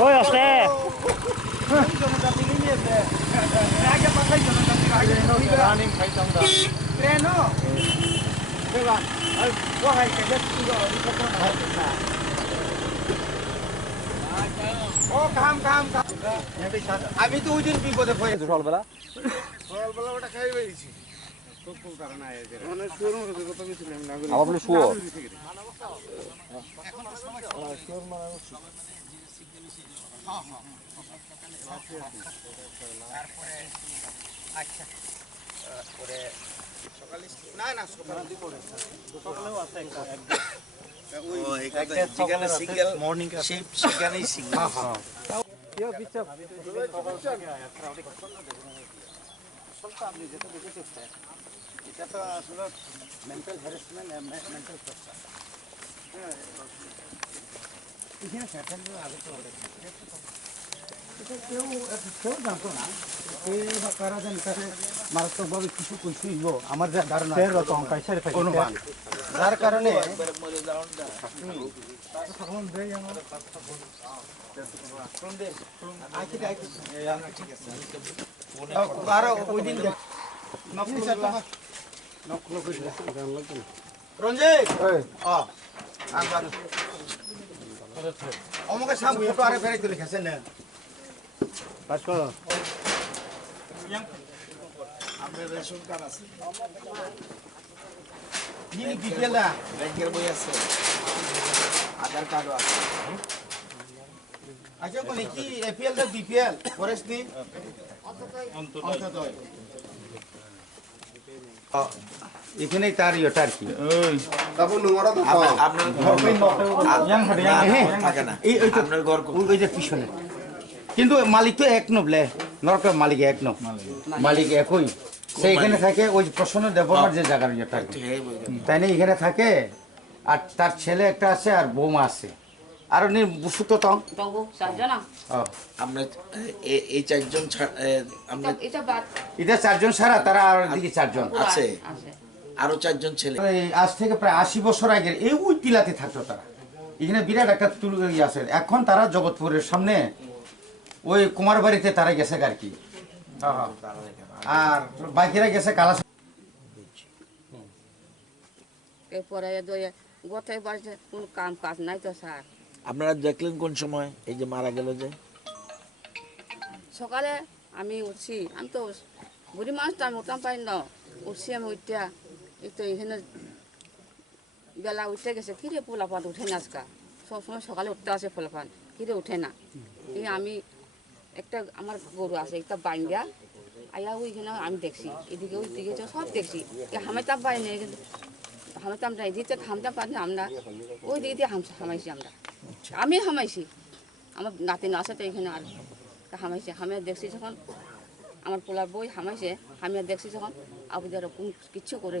ওই আছে আমি তো ওই দিন বিপদে পড়েছি সকালবেলা সকালবেলা ওটা খাই বেরিয়েছি আবার বলে শুয়ো না না সকালে সকালেও আছে মর্নিং সেখানেই সিঙ্গেল এটা তো আসলে মেন্টাল হ্যারাসমেন্ট মেন্টাল প্রেশার এখানে সেখানে আগে তো এটা কেউ জানতো না কারা জানি তাকে মারাত্মকভাবে কিছু কইছিল আমার যা ধারণা অনুমান যার কারণে আরো ওই দিন রঞ্জিত অমুকের সামনে ফটো আরে ফেরাই তুলে খেছেন না আপনার রেশন কার্ড আছে বিপিএল না ব্যাংকের বই আছে আধার কার্ডও আছে আচ্ছা কোন কি এপিএল না বিপিএল ফরেস্ট নি অন্তত এখানেই তার ইয়েটা আর কি তারপর নোংরা তো আপনার ঘর থাকে না এই আপনার ঘর ওই যে পিছনে কিন্তু মালিক তো এক নবলে নরকের মালিক এক ন মালিক একই সেইখানে থাকে ওই প্রসন্ন দেবমার যে জায়গার ইয়েটা তাই না এখানে থাকে আর তার ছেলে একটা আছে আর বৌমা আছে আর উনি বুসুত তো আমরা এই চারজন এটা চারজন ছাড়া তারা আর দিকে চারজন আছে আরো চারজন ছেলে আজ থেকে প্রায় 80 বছর আগে এই ওই টিলাতে থাকতো তারা এখানে বিরাট একটা তুল আছে এখন তারা জগৎপুরের সামনে ওই কুমার বাড়িতে তারা গেছে আর কি আর বাকিরা গেছে কালা এরপরে গোটাই বাড়িতে কোনো কাম কাজ নাই তো স্যার আপনারা দেখলেন কোন সময় এই যে মারা গেল যে সকালে আমি উঠছি আমি তো বুড়ি মানুষ তো আমি উঠতাম পারি না উঠছি আমি উঠতে একটু এখানে বেলা উঠে গেছে কিরে পোলাপান উঠে না আজকা সবসময় সকালে উঠতে আসে পোলাপান কিরে উঠে না এই আমি একটা আমার গরু আছে একটা বাইন্দা আয়া ওইখানে আমি দেখছি এদিকে ওইদিকে সব দেখছি হামাইতাম পারি না কিন্তু হামাইতাম না এদিকে হামতাম পারি না আমরা ওই দিকে দিয়ে হামাইছি আমরা আমি হামাইছি আমার নাতি না আছে তো এখানে আর হামাইছে হামিয়া দেখছি যখন আমার পোলার বই হামাইছে হামিয়া দেখছি যখন আবুদারা কোন কিচ্ছু করে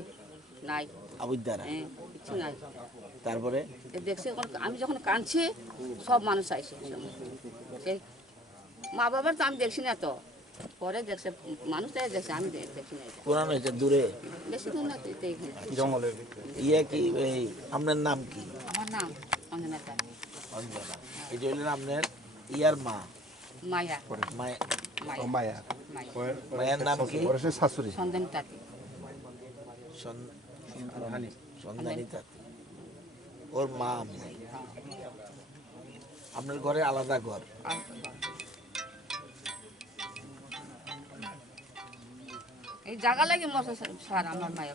নাই আবুদ্দারা হ্যাঁ কিচ্ছু নাই তারপরে দেখছি আমি যখন কাঁদছি সব মানুষ আইছে সেই মা বাবার তো আমি দেখছি না তো পরে দেখছে মানুষ তাই দেখছে আমি দেখছি না কোরআন হয়েছে দূরে বেশি দূর না তো এখানে জঙ্গলে ইয়ে কি এই আপনার নাম কি আমার নাম অঞ্জনাতা অঞ্জনা এই যে হলেন আপনার ইয়ার মা মায়া মায়া মায়া মায়া মায়ের নাম কি শাশুড়ি সন্ধানী তাঁতি সন্ধানী তাঁতি ওর মা আপনি আপনার ঘরে আলাদা ঘর এই জায়গা লাগে মরছে স্যার আমার মায়া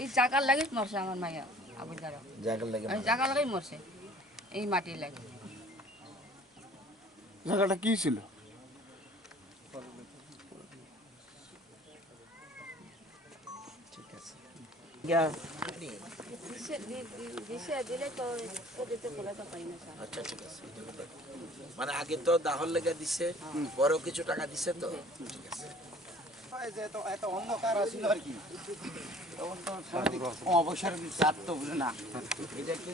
এই জায়গার লাগে মরছে আমার মায়া আবু দ্বারা জায়গা লাগে এই জায়গা লাগাই মরছে এই মাটির লাগে জায়গাটা কি ছিল ঠিক আছে দিলে তো দিতে বলে তো পাই না স্যার আচ্ছা ঠিক আছে মানে আগে তো দাহর লেগে দিছে বড় কিছু টাকা দিছে তো ঠিক আছে এত অন্ধকার আসিল আর কি তখন তো অবসর চাপ তো বুঝে না এটা কি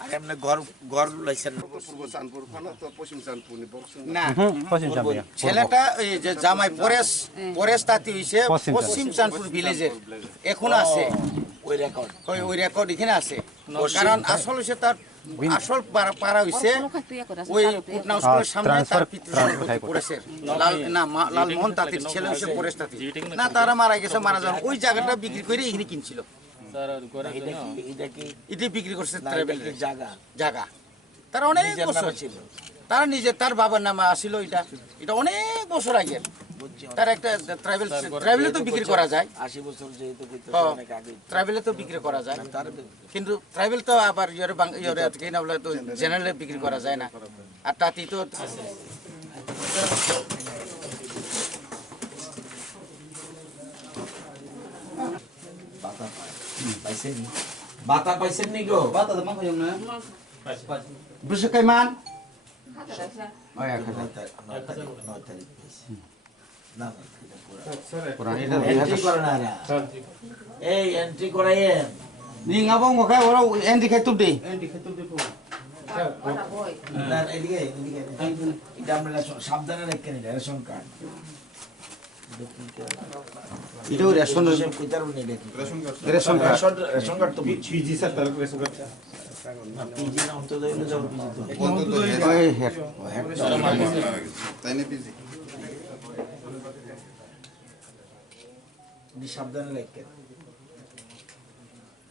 আর এমনি ঘর লাইছেন পূর্ব চাঁদপুর থানা তো পশ্চিম চাঁদপুর না পশ্চিম চাঁদপুর ছেলেটা এই যে জামাই পরেশ তাঁতি হইছে পশ্চিম চাঁদপুর ভিলেজের এখন আছে ওই রেকর্ড ওই রেকর্ড এখানে আছে কারণ আসল হচ্ছে তার আসল পাড়া হইছে ওই পুটনা স্কুলের সামনে তার পিতৃ পড়েছে লালমোহন তাঁতির ছেলে হচ্ছে পরেশ তাঁতি না তারা মারা গেছে মারা যাওয়ার ওই জায়গাটা বিক্রি করে এখানে কিনছিল এটি বিক্রি করছে জায়গা তারা অনেক বছর ছিল তারা নিজে তার বাবার নামে আসিল এটা অনেক বছর আগের তার একটা ট্রাইবেলে তো বিক্রি করা যায় 80 বছর যেহেতু ট্রাইবেলে তো বিক্রি করা যায় কিন্তু ট্রাইবেল তো আবার তো জেনারেলে বিক্রি করা যায় না আর তাঁতি তো বাতা পাইছেন নি গো Besok kaiman? Oh ya, kurang entry করে না এরা। এই entry করাইয়েন Ni ngabong ko kay wala endi kay tudi. না, এদিকে এটা আমরা সাবধানে রেখে নিই রেশন কার্ড Itu ration কইতার উনি দেখি ration card. রেশন কার্ড তো পিজি স্যার তার রেশন কার্ড পিজি না অন্তত হইলো যাব পিজি তো Oh iya. তাই না পিজি নি সাবধানে রেখে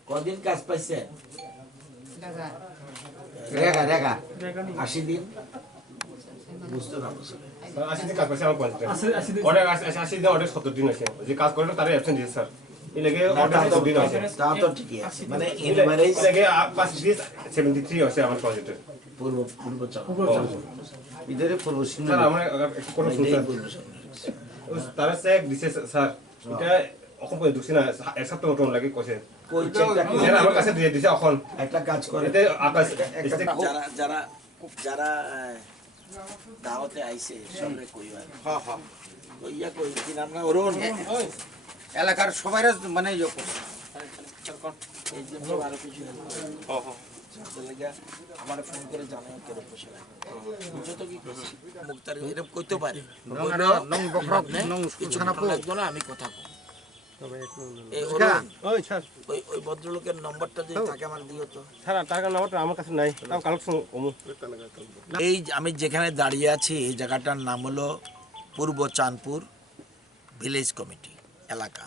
কদিন কাজ পাইছে Rega. 80 দিন বুঝতে না বুঝতে স্যার 80 দিন কাজ করছে আমার 50 দিন অর্ডার 80 দিন অর্ডার 70 দিন আছে যে কাজ করে তারে অ্যাবসেন্ট দিয়েছে স্যার এই লাগে অর্ডার 70 দিন আছে তা তো ঠিকই আছে মানে এভারেজ এই লাগে 5 দিন 73 আছে আমার প্রজেক্টে পূর্ব চাপ Idere purbo sinna. স্যার আমরা কোনো শুনছেন তারা চেক দিছে স্যার এটা এখন পর্যন্ত ঢুকছে না এক সপ্তাহ মতন লাগে কইছে কই চেকটা স্যার আমার কাছে দিয়ে দিছে এখন একটা কাজ করে এতে আকাশ যারা দাওয়াতে আইছে সবরে কইবা কইয়া কই কি নাম না অরুণ এলাকার সবাই মানে ইয়ে করছে এই যে আরো কিছু আমার ফোন করে জানাই তোর পয়সা বুঝছো তো কি কইছি মুক্তার এরকম কইতে পারে নং বখরক নং কিছু না লাগতো না আমি কথা কই এই ওই স্যার ওই ভদ্রলোকের নম্বরটা যদি তাকে আমার দিও তো স্যার টাকা নাম্বারটা আমার কাছে নাই তাও কালেকশন কমু এই আমি যেখানে দাঁড়িয়ে আছি এই জায়গাটার নাম হলো পূর্ব চাঁদপুর ভিলেজ কমিটি এলাকা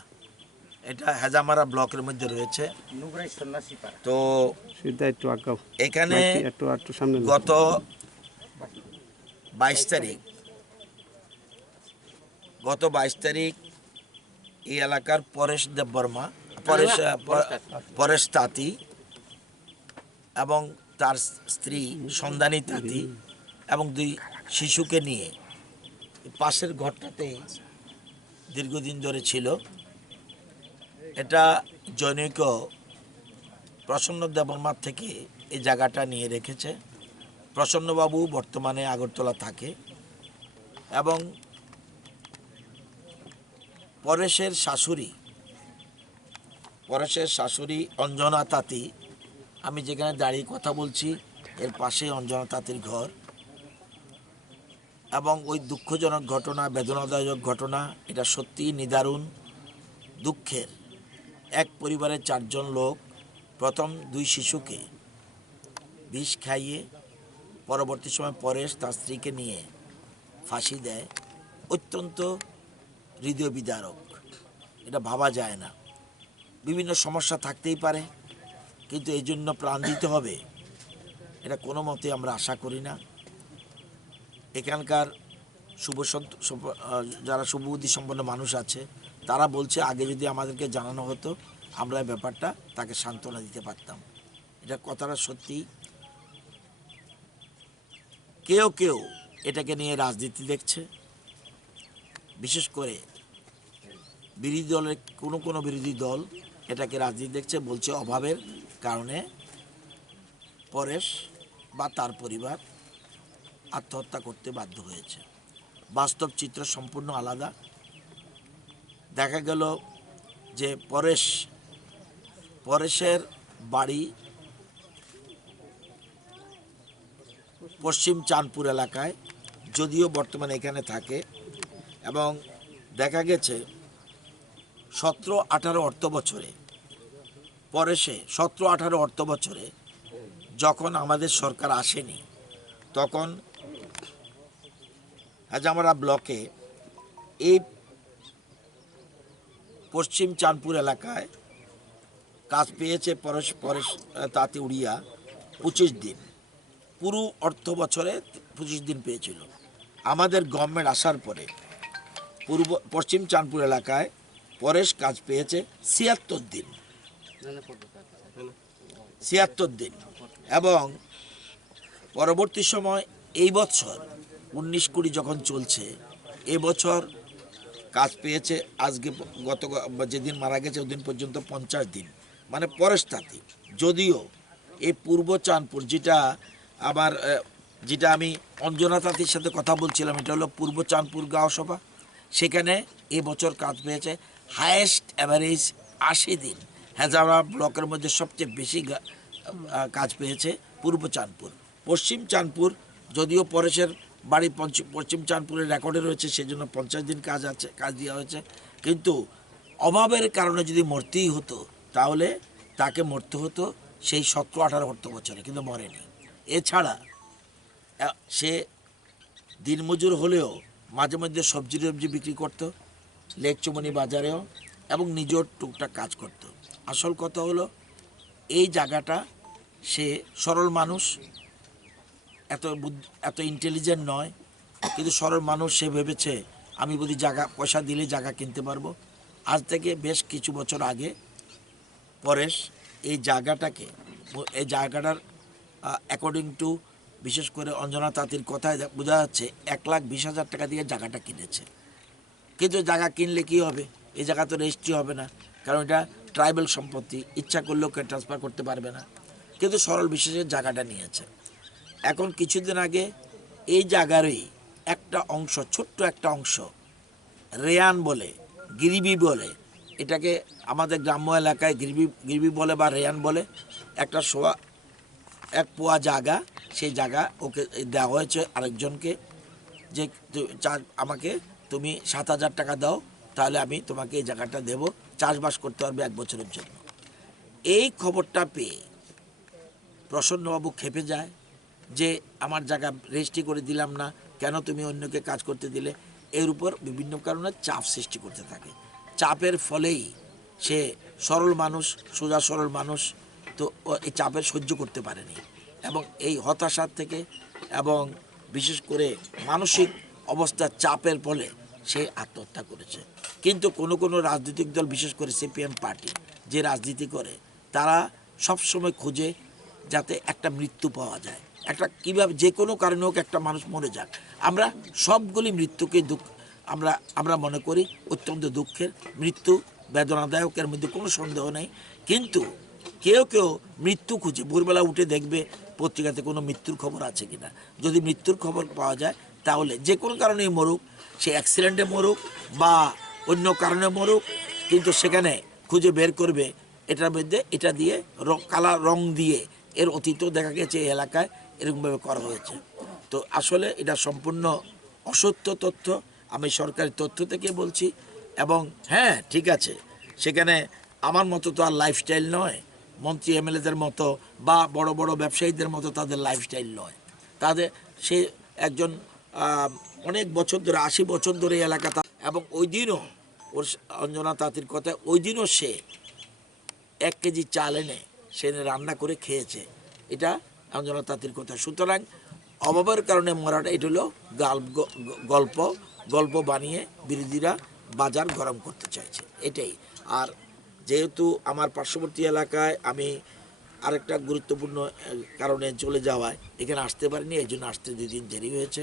এটা হেজামারা ব্লকের মধ্যে রয়েছে নুগরাই সন্ন্যাসী পাড়া তো সেটা একটু আগাও এখানে একটু সামনে গত 22 তারিখ এই এলাকার পরেশ দেববর্মা পরেশ তাঁতি এবং তার স্ত্রী সন্ধানী তাঁতি এবং 2 শিশুকে নিয়ে পাশের ঘরটাতে দীর্ঘদিন ধরে ছিল এটা জনৈক প্রসন্ন দেববর্মার থেকে এই জায়গাটা নিয়ে রেখেছে প্রসন্নবাবু বর্তমানে আগরতলা থাকে এবং পরেশের শাশুড়ি অঞ্জনা তাঁতি আমি যেখানে দাঁড়িয়ে কথা বলছি এর পাশে অঞ্জনা তাঁতির ঘর এবং ওই দুঃখজনক ঘটনা বেদনাদায়ক ঘটনা এটা সত্যিই নিদারুণ দুঃখের এক পরিবারের 4 জন লোক প্রথম 2 শিশুকে বিষ খাইয়ে পরবর্তী সময় পরেশ তার স্ত্রীকে নিয়ে ফাঁসি দেয় অত্যন্ত হৃদয় বিদারক এটা ভাবা যায় না বিভিন্ন সমস্যা থাকতেই পারে কিন্তু এই জন্য প্রাণ দিতে হবে এটা কোনো মতে আমরা আশা করি না এখানকার যারা শুভবুদ্ধি সম্পন্ন মানুষ আছে তারা বলছে আগে যদি আমাদেরকে জানানো হতো আমরা ব্যাপারটা তাকে সান্ত্বনা দিতে পারতাম এটা কথাটা সত্যি কেউ এটাকে নিয়ে রাজনীতি দেখছে বিশেষ করে বিরোধী দলের কোনো বিরোধী দল এটাকে রাজনীতি দেখছে বলছে অভাবের কারণে পরেশ বা তার পরিবার আত্মহত্যা করতে বাধ্য হয়েছে বাস্তব চিত্র সম্পূর্ণ আলাদা দেখা গেল যে পরেশের বাড়ি পশ্চিম চাঁদপুর এলাকায় যদিও বর্তমানে এখানে থাকে এবং দেখা গেছে 17-18 অর্থ বছরে পরে সে 17-18 অর্থ বছরে যখন আমাদের সরকার আসেনি তখন হাজামারা ব্লকে এই পশ্চিম চাঁদপুর এলাকায় কাজ পেয়েছে পরেশ তাঁতি উড়িয়া 25 দিন, পুরো অর্থ বছরে 25 দিন পেয়েছিল। আমাদের গভর্নমেন্ট আসার পরে পশ্চিম চাঁদপুর এলাকায় পরেশ কাজ পেয়েছে 76 দিন, 76 দিন। এবং পরবর্তী সময় এই বছর 19-20 যখন চলছে, এবছর কাজ পেয়েছে আজকে গত যেদিন মারা গেছে ওদিন পর্যন্ত 50 দিন, মানে পরেশ তাঁতি। যদিও এই পূর্ব চাঁদপুর যেটা আমি অঞ্জনা তাঁতির সাথে কথা বলছিলাম, এটা হলো পূর্ব চাঁদপুর গাঁও সভা, সেখানে এবছর কাজ পেয়েছে হায়েস্ট অ্যাভারেজ 80 দিন। হেজারা ব্লকের মধ্যে সবচেয়ে বেশি কাজ পেয়েছে পূর্ব চাঁদপুর। পশ্চিম চাঁদপুর যদিও পরেশের বাড়ি পশ্চিম চাঁদপুরের রেকর্ডে রয়েছে, সেজন্য 50 দিন কাজ দেওয়া হয়েছে, কিন্তু অভাবের কারণে যদি মরতেই হতো তাহলে তাকে মরতে হতো সেই 17-18 অর্থ বছরে, কিন্তু মরেনি। এছাড়া সে দিনমজুর হলেও মাঝে মধ্যে সবজি বিক্রি করতো লেকচুমনি বাজারেও, এবং নিজের টুকটাক কাজ করত। আসল কথা হলো এই জায়গাটা, সে সরল মানুষ, এত ইন্টেলিজেন্ট নয়, কিন্তু সরল মানুষ। সে ভেবেছে আমি যদি পয়সা দিলে জায়গা কিনতে পারবো। আজ থেকে বেশ কিছু বছর আগে পরেশ এই জায়গাটার অ্যাকর্ডিং টু বিশেষ করে অঞ্জনা তাঁতির কথায় বোঝা যাচ্ছে 1,20,000 টাকা দিয়ে জায়গাটা কিনেছে। কিন্তু জায়গা কিনলে কি হবে? এই জায়গা তো রেজিস্ট্রি হবে না, কারণ এটা ট্রাইবাল সম্পত্তি, ইচ্ছা করলেও কেউ ট্রান্সফার করতে পারবে না। কিন্তু সরল বিশেষের জায়গাটা নিয়েছে। এখন কিছুদিন আগে এই জায়গারই একটা অংশ, ছোট্ট একটা অংশ, রেয়ান বলে, গিরিবি বলে, এটাকে আমাদের গ্রাম্য এলাকায় গিরিবি বলে বা রেয়ান বলে, একটা 1 পোয়া জায়গা, সেই জায়গা ওকে দেওয়া হয়েছে আরেকজনকে, যে আমাকে তুমি 7,000 টাকা দাও, তাহলে আমি তোমাকে এই জায়গাটা দেবো, চাষবাস করতে পারবে 1 বছরের জন্য। এই খবরটা পেয়ে প্রসন্নবাবু খেপে যায় যে আমার জায়গা রেজিস্ট্রি করে দিলাম না, কেন তুমি অন্যকে কাজ করতে দিলে? এর উপর বিভিন্ন কারণে চাপ সৃষ্টি করতে থাকে। চাপের ফলেই সে সরল মানুষ, সোজা সরল মানুষ, তো এই চাপের সহ্য করতে পারেনি, এবং এই হতাশার থেকে এবং বিশেষ করে মানসিক অবস্থার চাপের ফলে সে আত্মহত্যা করেছে। কিন্তু কোনো রাজনৈতিক দল, বিশেষ করে সিপিএম পার্টি যে রাজনীতি করে, তারা সবসময় খোঁজে যাতে একটা মৃত্যু পাওয়া যায়, একটা কীভাবে যে কোনো কারণে হোক একটা মানুষ মরে যাক। আমরা সবগুলি মৃত্যুকে আমরা মনে করি অত্যন্ত দুঃখের, মৃত্যু বেদনাদায়কের মধ্যে কোনো সন্দেহ নেই। কিন্তু কেউ মৃত্যু খুঁজে ভোরবেলা উঠে দেখবে পত্রিকাতে কোনো মৃত্যুর খবর আছে কিনা। যদি মৃত্যুর খবর পাওয়া যায় তাহলে যে কোনো কারণেই মরুক, সে অ্যাক্সিডেন্টে মরুক বা অন্য কারণে মরুক, কিন্তু সেখানে খুঁজে বের করবে এটার মধ্যে এটা দিয়ে কালা রং দিয়ে। এর অতীতও দেখা গেছে এই এলাকায় এরকমভাবে করা হয়েছে। তো আসলে এটা সম্পূর্ণ অসত্য তথ্য, আমি সরকারি তথ্য থেকে বলছি। এবং হ্যাঁ, ঠিক আছে, সেখানে আমার মতো তো আর লাইফস্টাইল নয়, মন্ত্রী এমএলএদের মতো বা বড় বড় ব্যবসায়ীদের মতো তাদের লাইফস্টাইল নয়। সে একজন অনেক বছর ধরে, 80 বছর ধরে এই এলাকা, এবং ওই দিনও ওর অঞ্জনা তাঁতির কথা, ওই দিনও সে 1 কেজি চাল এনে সে রান্না করে খেয়েছে, এটা অঞ্জনা তাঁতির কথা। সুতরাং অভাবের কারণে মরাটা এটা হলো গল্প বানিয়ে বিরোধীরা বাজার গরম করতে চাইছে, এটাই। আর যেহেতু আমার পার্শ্ববর্তী এলাকায় আমি আরেকটা গুরুত্বপূর্ণ কারণে চলে যাওয়ায় এখানে আসতে পারিনি, এই জন্য আসতে 2 দিন দেরি হয়েছে।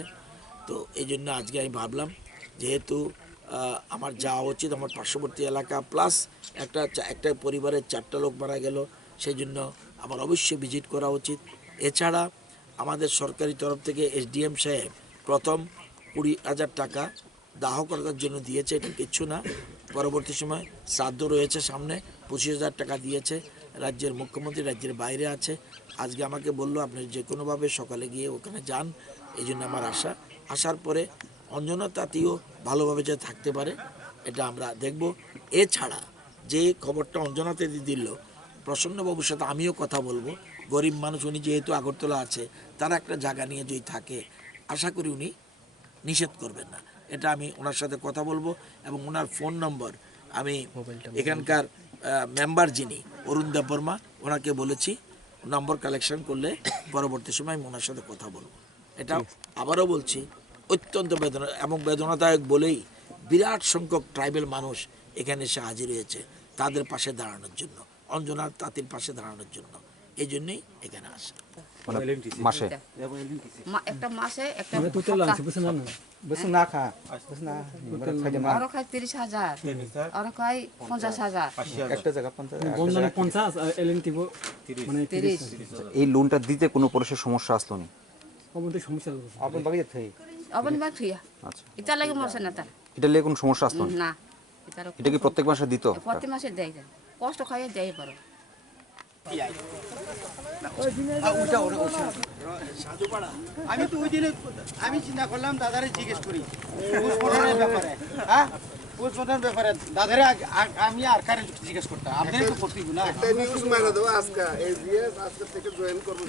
তো এই জন্য আজকে আমি ভাবলাম যেহেতু আমার যাওয়া উচিত, আমার পার্শ্ববর্তী এলাকা প্লাস একটা পরিবারের 4টা লোক মারা গেল, সেই জন্য আমার অবশ্যই ভিজিট করা উচিত। এছাড়া আমাদের সরকারি তরফ থেকে এসডিএম সাহেব প্রথম 20,000 টাকা দাহ করার জন্য দিয়েছে, এটা কিচ্ছু না। পরবর্তী সময় শ্রাদ্ধ রয়েছে সামনে, 25,000 টাকা দিয়েছে। রাজ্যের মুখ্যমন্ত্রী রাজ্যের বাইরে আছে, আজকে আমাকে বললো আপনি যে কোনোভাবে সকালে গিয়ে ওখানে যান, এই জন্য আমার আসার পরে অঞ্জনা তাঁতিও ভালোভাবে যে থাকতে পারে এটা আমরা দেখব। এছাড়া যে খবরটা অঞ্জনা তাঁতি দিল প্রসন্নবাবুর সাথে আমিও কথা বলবো। গরিব মানুষ, উনি যেহেতু আগরতলা আছে, তারা একটা জায়গা নিয়ে যদি থাকে, আশা করি উনি নিষেধ করবেন না। এটা আমি ওনার সাথে কথা বলবো এবং ওনার ফোন নম্বর আমি এখানকার মেম্বার যিনি অরুণ দেববর্মা, ওনাকে বলেছি নম্বর কালেকশন করলে পরবর্তী সময় আমি ওনার সাথে কথা বলবো। এটা আবারও বলছি, অত্যন্ত বেদনা এবং বেদনাদায়ক বলেই বিরাট সংখ্যক ট্রাইবেল মানুষ এখানে এসে হাজির হয়েছে তাদের পাশে দাঁড়ানোর জন্য, অঞ্জনার তাঁতির পাশে দাঁড়ানোর জন্য। এই জন্যই এখানে আসে। মাসে একটা মাসে একটা বসে না খা আরো খায় 30,000, আরো খায় 50,000, একটা জায়গা 50 এলএনটি মানে 30 এই লোনটা দিতে কোনো পরিষের সমস্যা আসলো নি? আমাদের সমস্যা আপন বাকি থাই অবন বাগ থুইয়া আচ্ছা, এটা লাগে মরছে না তার এটা নিয়ে কোনো সমস্যা আসলো না? না, এটার এটা কি প্রত্যেক মাসে দিত? প্রতি মাসে দেয় দেন, কষ্ট খাইয়ে দেয় পারো। আমি তো ওই দিনে আমি চিন্তা করলাম দাদারে জিজ্ঞেস করি পোস্টমর্টমের ব্যাপারে, হ্যাঁ পোস্টমর্টমের ব্যাপারে দাদারে আমি আর কারে জিজ্ঞেস করতাম, আপনারা তো করতেই না। নিউজ মেরে দেবো আজকে এই দিয়ে আজকে থেকে জয়েন করবো।